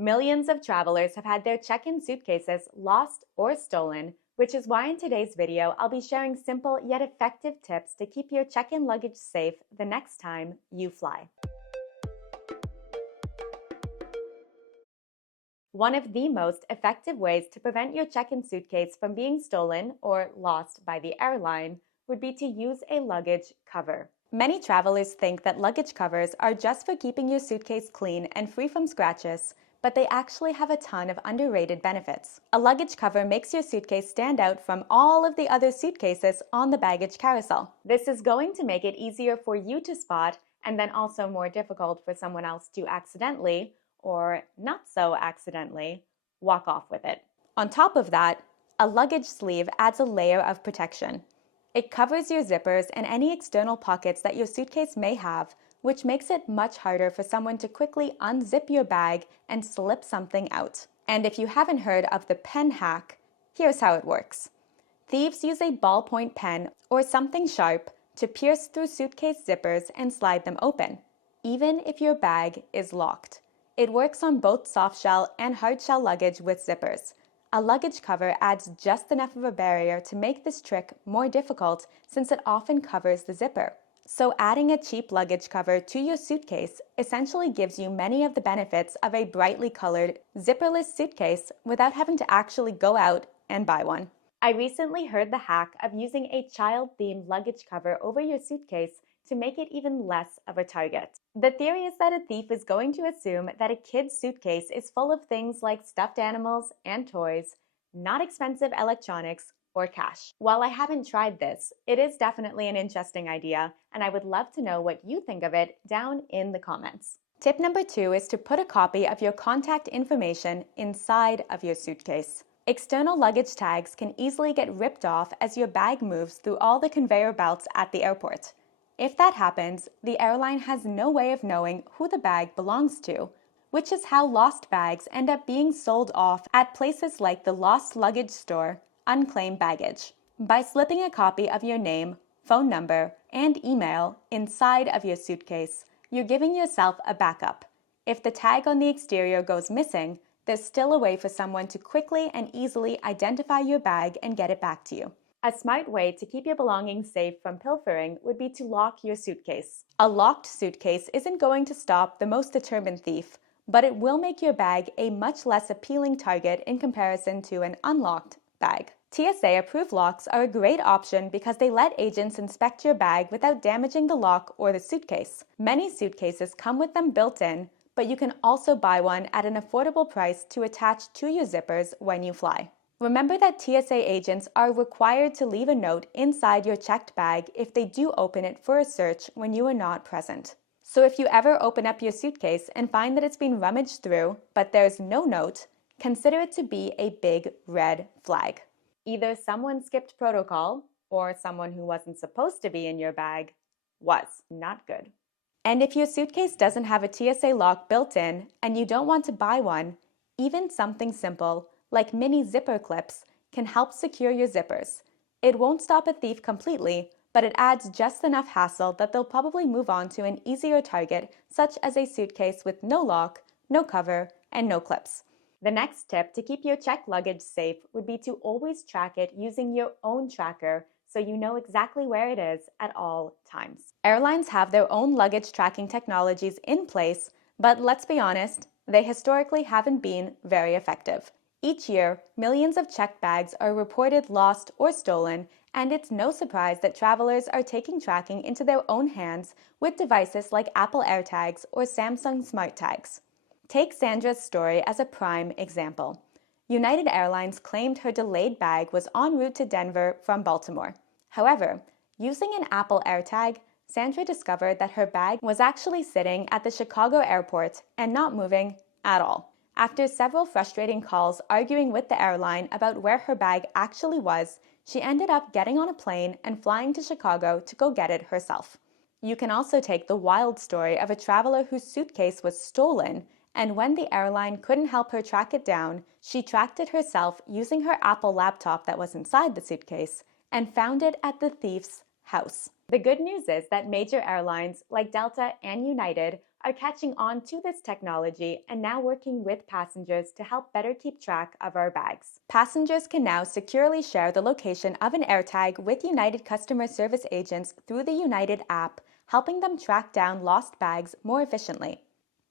Millions of travelers have had their check-in suitcases lost or stolen, which is why in today's video, I'll be sharing simple yet effective tips to keep your check-in luggage safe the next time you fly. One of the most effective ways to prevent your check-in suitcase from being stolen or lost by the airline would be to use a luggage cover. Many travelers think that luggage covers are just for keeping your suitcase clean and free from scratches, but they actually have a ton of underrated benefits. A luggage cover makes your suitcase stand out from all of the other suitcases on the baggage carousel. This is going to make it easier for you to spot and then also more difficult for someone else to accidentally, or not so accidentally, walk off with it. On top of that, a luggage sleeve adds a layer of protection. It covers your zippers and any external pockets that your suitcase may have, which makes it much harder for someone to quickly unzip your bag and slip something out. And if you haven't heard of the pen hack, here's how it works. Thieves use a ballpoint pen or something sharp to pierce through suitcase zippers and slide them open, even if your bag is locked. It works on both soft-shell and hard-shell luggage with zippers. A luggage cover adds just enough of a barrier to make this trick more difficult since it often covers the zipper. So adding a cheap luggage cover to your suitcase essentially gives you many of the benefits of a brightly colored, zipperless suitcase without having to actually go out and buy one. I recently heard the hack of using a child-themed luggage cover over your suitcase to make it even less of a target. The theory is that a thief is going to assume that a kid's suitcase is full of things like stuffed animals and toys, not expensive electronics or cash. While I haven't tried this, it is definitely an interesting idea, and I would love to know what you think of it down in the comments. Tip number 2 is to put a copy of your contact information inside of your suitcase. External luggage tags can easily get ripped off as your bag moves through all the conveyor belts at the airport. If that happens, the airline has no way of knowing who the bag belongs to, which is how lost bags end up being sold off at places like the Lost Luggage Store, Unclaimed Baggage. By slipping a copy of your name, phone number, and email inside of your suitcase, you're giving yourself a backup. If the tag on the exterior goes missing, there's still a way for someone to quickly and easily identify your bag and get it back to you. A smart way to keep your belongings safe from pilfering would be to lock your suitcase. A locked suitcase isn't going to stop the most determined thief, but it will make your bag a much less appealing target in comparison to an unlocked bag. TSA-approved locks are a great option because they let agents inspect your bag without damaging the lock or the suitcase. Many suitcases come with them built in, but you can also buy one at an affordable price to attach to your zippers when you fly. Remember that TSA agents are required to leave a note inside your checked bag if they do open it for a search when you are not present. So if you ever open up your suitcase and find that it's been rummaged through, but there's no note, consider it to be a big red flag. Either someone skipped protocol, or someone who wasn't supposed to be in your bag was. Not good. And if your suitcase doesn't have a TSA lock built in and you don't want to buy one, even something simple like mini zipper clips can help secure your zippers. It won't stop a thief completely, but it adds just enough hassle that they'll probably move on to an easier target, such as a suitcase with no lock, no cover, and no clips. The next tip to keep your checked luggage safe would be to always track it using your own tracker so you know exactly where it is at all times. Airlines have their own luggage tracking technologies in place, but let's be honest, they historically haven't been very effective. Each year, millions of checked bags are reported lost or stolen, and it's no surprise that travelers are taking tracking into their own hands with devices like Apple AirTags or Samsung Smart Tags. Take Sandra's story as a prime example. United Airlines claimed her delayed bag was en route to Denver from Baltimore. However, using an Apple AirTag, Sandra discovered that her bag was actually sitting at the Chicago airport and not moving at all. After several frustrating calls arguing with the airline about where her bag actually was, she ended up getting on a plane and flying to Chicago to go get it herself. You can also take the wild story of a traveler whose suitcase was stolen, and when the airline couldn't help her track it down, she tracked it herself using her Apple laptop that was inside the suitcase and found it at the thief's house. The good news is that major airlines like Delta and United are catching on to this technology and now working with passengers to help better keep track of our bags. Passengers can now securely share the location of an AirTag with United customer service agents through the United app, helping them track down lost bags more efficiently.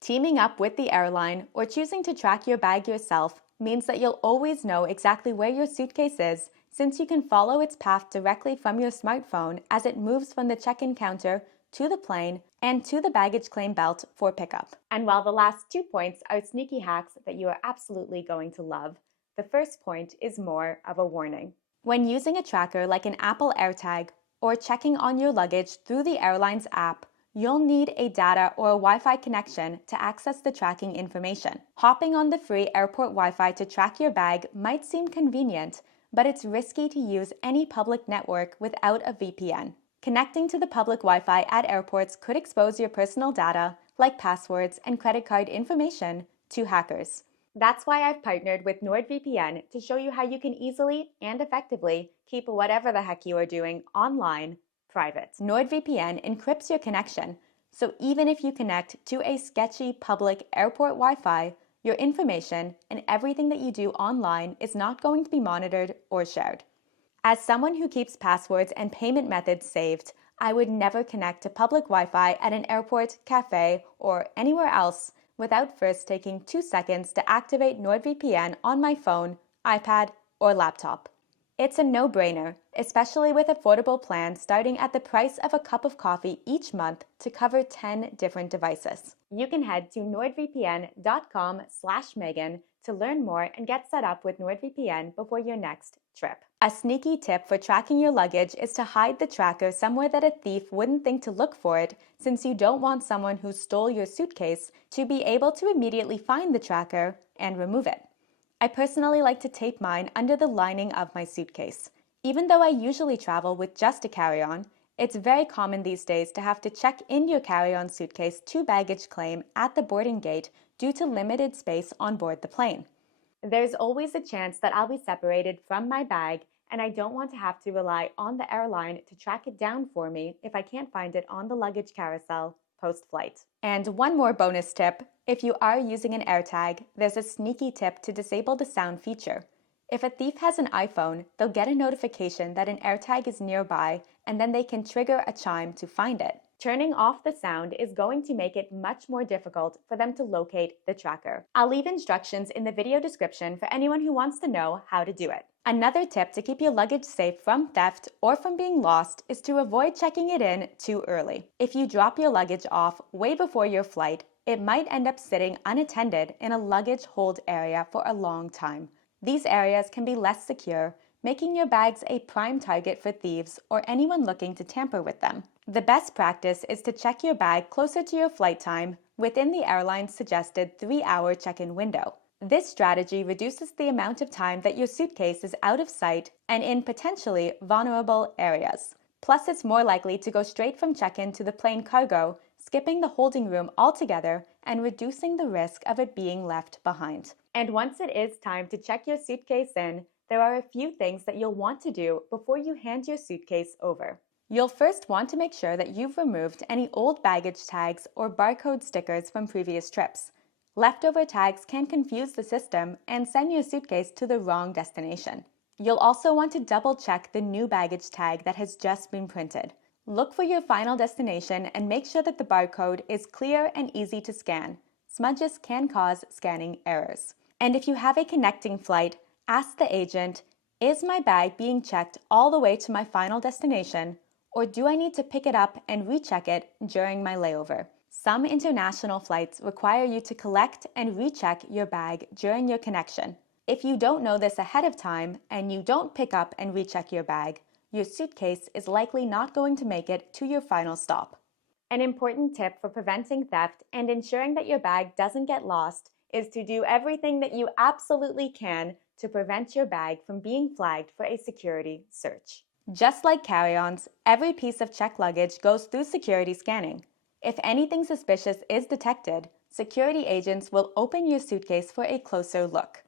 Teaming up with the airline or choosing to track your bag yourself means that you'll always know exactly where your suitcase is, since you can follow its path directly from your smartphone as it moves from the check-in counter to the plane and to the baggage claim belt for pickup. And while the last 2 points are sneaky hacks that you are absolutely going to love, the first point is more of a warning. When using a tracker like an Apple AirTag or checking on your luggage through the Airlines app, you'll need a data or a Wi-Fi connection to access the tracking information. Hopping on the free airport Wi-Fi to track your bag might seem convenient, but it's risky to use any public network without a VPN. Connecting to the public Wi-Fi at airports could expose your personal data, like passwords and credit card information, to hackers. That's why I've partnered with NordVPN to show you how you can easily and effectively keep whatever the heck you are doing online private. NordVPN encrypts your connection, so even if you connect to a sketchy public airport Wi-Fi, your information and everything that you do online is not going to be monitored or shared. As someone who keeps passwords and payment methods saved, I would never connect to public Wi-Fi at an airport, cafe, or anywhere else without first taking 2 seconds to activate NordVPN on my phone, iPad, or laptop. It's a no-brainer, especially with affordable plans starting at the price of a cup of coffee each month to cover 10 different devices. You can head to nordvpn.com/Megan to learn more and get set up with NordVPN before your next trip. A sneaky tip for tracking your luggage is to hide the tracker somewhere that a thief wouldn't think to look for it, since you don't want someone who stole your suitcase to be able to immediately find the tracker and remove it. I personally like to tape mine under the lining of my suitcase. Even though I usually travel with just a carry-on, it's very common these days to have to check in your carry-on suitcase to baggage claim at the boarding gate due to limited space on board the plane. There's always a chance that I'll be separated from my bag, and I don't want to have to rely on the airline to track it down for me if I can't find it on the luggage carousel post-flight. And one more bonus tip, if you are using an AirTag, there's a sneaky tip to disable the sound feature. If a thief has an iPhone, they'll get a notification that an AirTag is nearby, and then they can trigger a chime to find it. Turning off the sound is going to make it much more difficult for them to locate the tracker. I'll leave instructions in the video description for anyone who wants to know how to do it. Another tip to keep your luggage safe from theft or from being lost is to avoid checking it in too early. If you drop your luggage off way before your flight, it might end up sitting unattended in a luggage hold area for a long time. These areas can be less secure, making your bags a prime target for thieves or anyone looking to tamper with them. The best practice is to check your bag closer to your flight time within the airline's suggested 3-hour check-in window. This strategy reduces the amount of time that your suitcase is out of sight and in potentially vulnerable areas. Plus, it's more likely to go straight from check-in to the plane cargo, skipping the holding room altogether and reducing the risk of it being left behind. And once it is time to check your suitcase in, there are a few things that you'll want to do before you hand your suitcase over. You'll first want to make sure that you've removed any old baggage tags or barcode stickers from previous trips. Leftover tags can confuse the system and send your suitcase to the wrong destination. You'll also want to double-check the new baggage tag that has just been printed. Look for your final destination and make sure that the barcode is clear and easy to scan. Smudges can cause scanning errors. And if you have a connecting flight, ask the agent, is my bag being checked all the way to my final destination, or do I need to pick it up and recheck it during my layover? Some international flights require you to collect and recheck your bag during your connection. If you don't know this ahead of time and you don't pick up and recheck your bag, your suitcase is likely not going to make it to your final stop. An important tip for preventing theft and ensuring that your bag doesn't get lost is to do everything that you absolutely can to prevent your bag from being flagged for a security search. Just like carry-ons, every piece of checked luggage goes through security scanning. If anything suspicious is detected, security agents will open your suitcase for a closer look.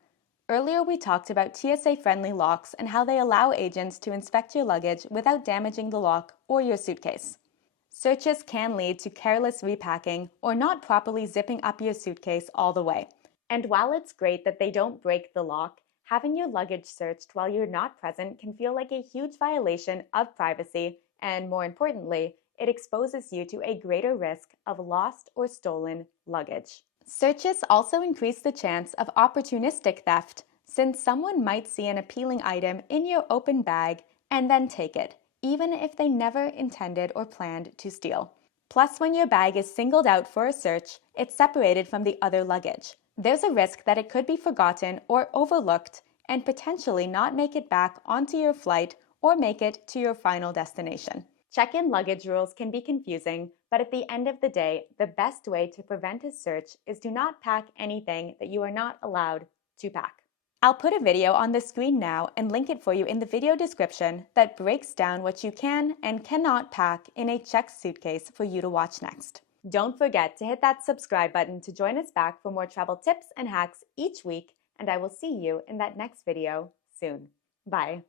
Earlier we talked about TSA-friendly locks and how they allow agents to inspect your luggage without damaging the lock or your suitcase. Searches can lead to careless repacking or not properly zipping up your suitcase all the way. And while it's great that they don't break the lock, having your luggage searched while you're not present can feel like a huge violation of privacy, and more importantly, it exposes you to a greater risk of lost or stolen luggage. Searches also increase the chance of opportunistic theft, since someone might see an appealing item in your open bag and then take it, even if they never intended or planned to steal. Plus, when your bag is singled out for a search, it's separated from the other luggage. There's a risk that it could be forgotten or overlooked and potentially not make it back onto your flight or make it to your final destination. Check-in luggage rules can be confusing, but at the end of the day, the best way to prevent a search is to not pack anything that you are not allowed to pack. I'll put a video on the screen now and link it for you in the video description that breaks down what you can and cannot pack in a checked suitcase for you to watch next. Don't forget to hit that subscribe button to join us back for more travel tips and hacks each week, and I will see you in that next video soon. Bye.